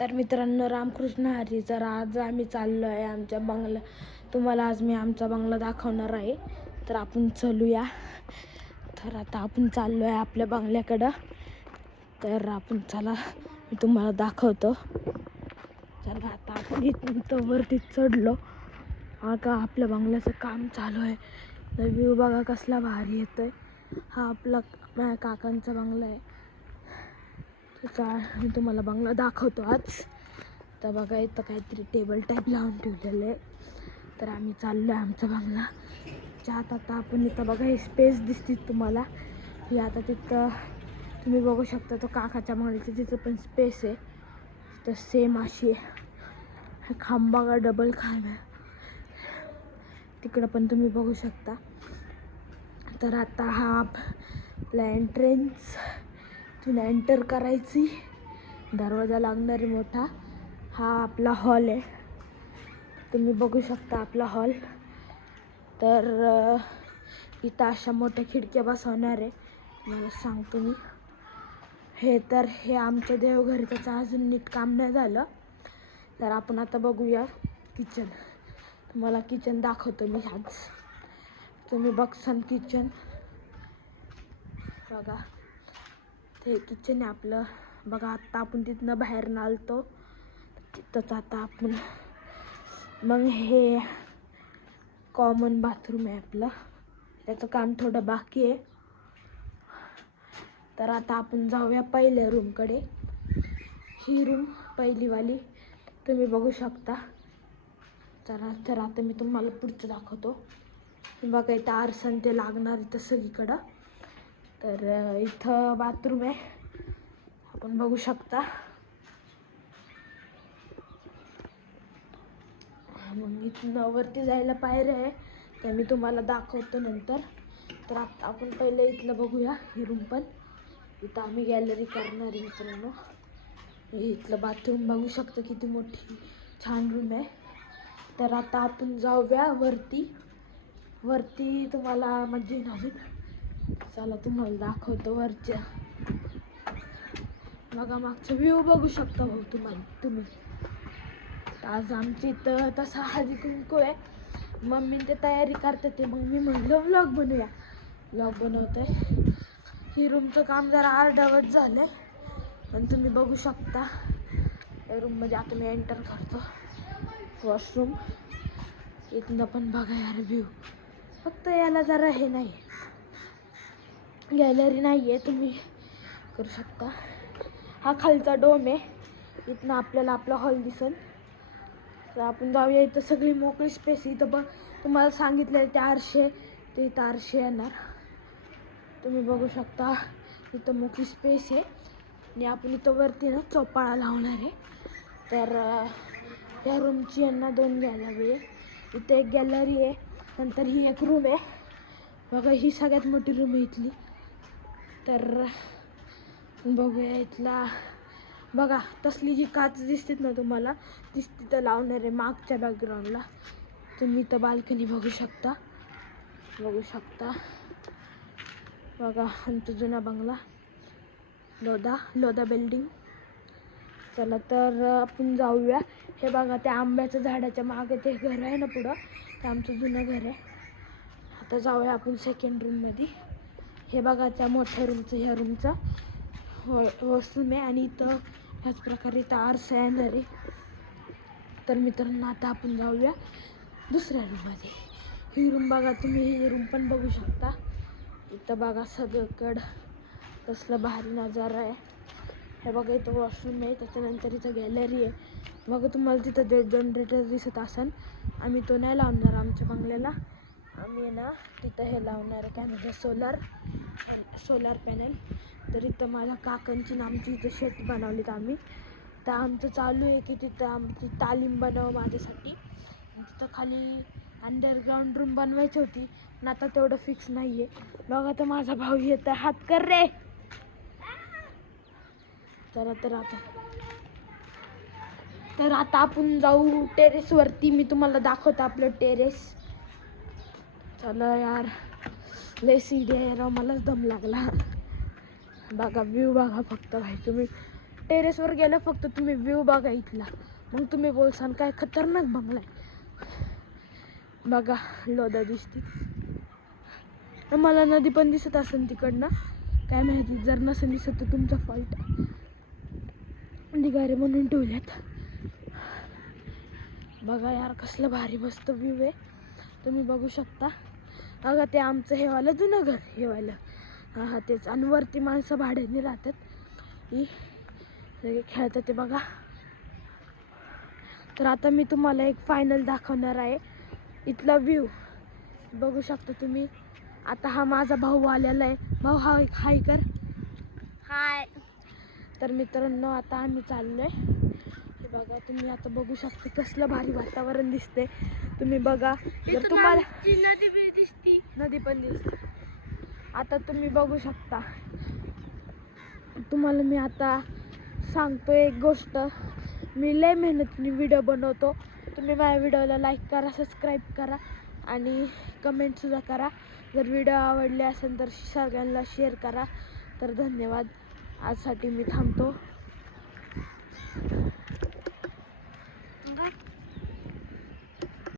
तर मित्रांनो, रामकृष्ण हरी. तर आज आम्ही चाललो आहे आमच्या बंगला. तुम्हाला आज मी आमचा बंगला दाखवणार आहे. तर आपण चलूया. तर आता आपण चाललो आहे आपल्या बंगल्याकडं. तर आपण चला, मी तुम्हाला दाखवतो. चला आता आपण इथं वरती चढलो. का आपल्या बंगल्याचं काम चालू आहे. तर व्ह्यू बघा कसला भारी येतोय. हा आपला माझ्या काकांचा बंगला आहे. मी तुम्हाला बंगला दाखवतो आज. तर बघा, इथं काहीतरी टेबल टाईप लावून ठेवलेलं आहे. तर आम्ही चाललो आहे आमचा बंगला. ज्यात आता आपण इथं बघा, ही स्पेस दिसते तुम्हाला. ही आता तिथं तुम्ही बघू शकता, तो काकाच्या बंगल्याचं तिथं पण स्पेस आहे. तर सेम अशी खांब बघा, डबल खांब आहे. तिकडं पण तुम्ही बघू शकता. तर आता हा आपला एंट्रन्स, तिला एंटर करायची, दरवाजा लागणार आहे मोठा. हा आपला हॉल आहे. तुम्ही बघू शकता आपला हॉल. तर इथं अशा मोठ्या खिडक्या बसवणार आहे, मला सांगतो मी. हे आमच्या देवघरी त्याचं अजून नीट काम नाही झालं. तर आपण आता बघूया किचन. तुम्हाला किचन दाखवतो मी आज. तुम्ही बघसान किचन बघा, ते किचन आहे आपलं. बघा, आत्ता आपण तिथनं बाहेर आलतो, तिथंच आता आपण. मग हे कॉमन बाथरूम आहे आपलं, त्याचं काम थोडं बाकी आहे. तर आता आपण जाऊया पहिल्या रूमकडे. ही रूम पहिलीवाली तुम्ही बघू शकता. तर आता मी तुम्हाला पुढचं दाखवतो. बघा, इथं आरसा ते लागणार इथं सगळीकडं. तर इथं बाथरूम आहे, आपण बघू शकता. मग इथनं वरती जायला पायऱ्या आहे, त्या मी तुम्हाला दाखवतो नंतर. तर आता आपण पहिले इथलं बघूया. ही रूम पण इथं आम्ही गॅलरी करणार आहे मित्रांनो. इथलं बाथरूम बघू शकता, किती मोठी छान रूम आहे. तर आता आपण जाऊया वरती तुम्हाला मजा येईल. चला तुम्हाला दाखवतो वरच्या. बघा, मागचा व्ह्यू बघू शकता भाऊ तुम्ही. आज आमची इथं तसा हळदी कुंकू आहे. मम्मी ते तयारी करते ते. मग मी म्हणलं व्लॉग बनवूया. व्लॉग बनवतोय. ही रूमचं काम जरा अर्धवट झालं, पण तुम्ही बघू शकता. या रूममध्ये आता मी एंटर करतो. वॉशरूम इथनं पण बघा यार व्ह्यू. फक्त याला जरा हे नाही, गॅलरी नाही आहे, तुम्ही करू शकता. हा खालचा डोम आहे, इथनं आपल्याला आपला हॉल दिसेल. तर आपण जाऊया. इथं सगळी मोकळी स्पेस. इथं तुम्हाला सांगितलं ते आरशे, ते इथं आरशे येणार. तुम्ही बघू शकता, इथं मोकळी स्पेस आहे. आणि आपण इथं वरती ना चोपाळा लावणार आहे. तर या रूमची यांना 2 गॅलरी आहे. इथे एक गॅलरी आहे, नंतर ही एक रूम आहे. बघा, ही सगळ्यात मोठी रूम आहे इथली. तर बघूया इथला. बघा, तसली जी काच दिसते ना तुम्हाला, तीच तिथं लावणार आहे मागच्या बॅकग्राऊंडला. तुम्ही इथं बाल्कनी बघू शकता. बघा, आमचा जुना बंगला, लोधा बिल्डिंग. चला तर आपण जाऊया. हे बघा, त्या आंब्याच्या झाडाच्या मागे ते घर आहे ना पुढं, ते आमचं जुनं घर आहे. आता जाऊया आपण सेकंड रूममध्ये. हे बघा, त्या मोठ्या रूमचं, ह्या रूमचा वॉशरूम आहे. आणि इथं ह्याच प्रकारे इथं आरसा येणार आहे. तर मित्रांनो, आता आपण जाऊया दुसऱ्या रूममध्ये. ही रूम बघा तुम्ही, ही रूम पण बघू शकता. इथं बघा सगळीकडं कसलं भारी नजारा आहे. हे बघा, इथं वॉशरूम आहे, त्याच्यानंतर इथं गॅलरी आहे. बघा, तुम्हाला तिथं जनरेटर दिसत असेल. आम्ही तो नाही लावणार आमच्या बंगल्याला. आम्ही ना तिथं हे लावणार आहे, काय म्हणतात, सोलार पॅनल. तर इथं माझ्या काकांची ना आमची इथं शेत बनवलीत आम्ही. तर आमचं चालू आहे की तिथं आमची तालीम बनव माझ्यासाठी. तिथं खाली अंडरग्राऊंड रूम बनवायची होती, पण आता तेवढं फिक्स नाही आहे. बघा, तर माझा भाऊ येतं, हात कर रे. तर आता आपण जाऊ टेरेसवरती. मी तुम्हाला दाखवतो आपलं टेरेस. चला यार, लय सीडी आहे राव, मलाच दम लागला. बघा व्ह्यू बघा फक्त भाई तुम्ही. टेरेसवर गेलं फक्त तुम्ही व्ह्यू बघा इथला, मग तुम्ही बोलसान काय खतरनाक बंगला आहे. बघा लोदा दिसती, मला नदी पण दिसत असेल तिकडनं, काय माहिती. जर नसेल दिसत तर तुमचा फॉल्ट. ढिगारे म्हणून ठेवल्यात. बघा यार कसलं भारी मस्त व्ह्यू आहे, तुम्ही बघू शकता. बघा ते आमचं हेवालं जुनं घर, हेवालं हा तेच. आणि वरती माणसं भाड्याने राहतात, ही सगळे खेळतात ते बघा. तर आता मी तुम्हाला एक फायनल दाखवणार आहे इथला व्ह्यू, बघू शकता तुम्ही. आता हा माझा भाऊ आलेला आहे. भाऊ हाय कर. हाय. तर मित्रांनो आता आम्ही चाललोय. हे बघा तुम्ही आता बघू शकता कसलं भारी वातावरण दिसते. तुम्ही बघा, जर तुम्हाला नदी पण दिसते. आता तुम्ही बघू शकता. तुम्हाला मी आता सांगतो एक गोष्ट, मी लय मेहनतीने व्हिडिओ बनवतो. तुम्ही माझ्या व्हिडिओला लाईक करा, सबस्क्राईब करा आणि कमेंटसुद्धा करा. जर व्हिडिओ आवडले असेल तर सगळ्यांना शेअर करा. तर धन्यवाद. आजसाठी मी थांबतो.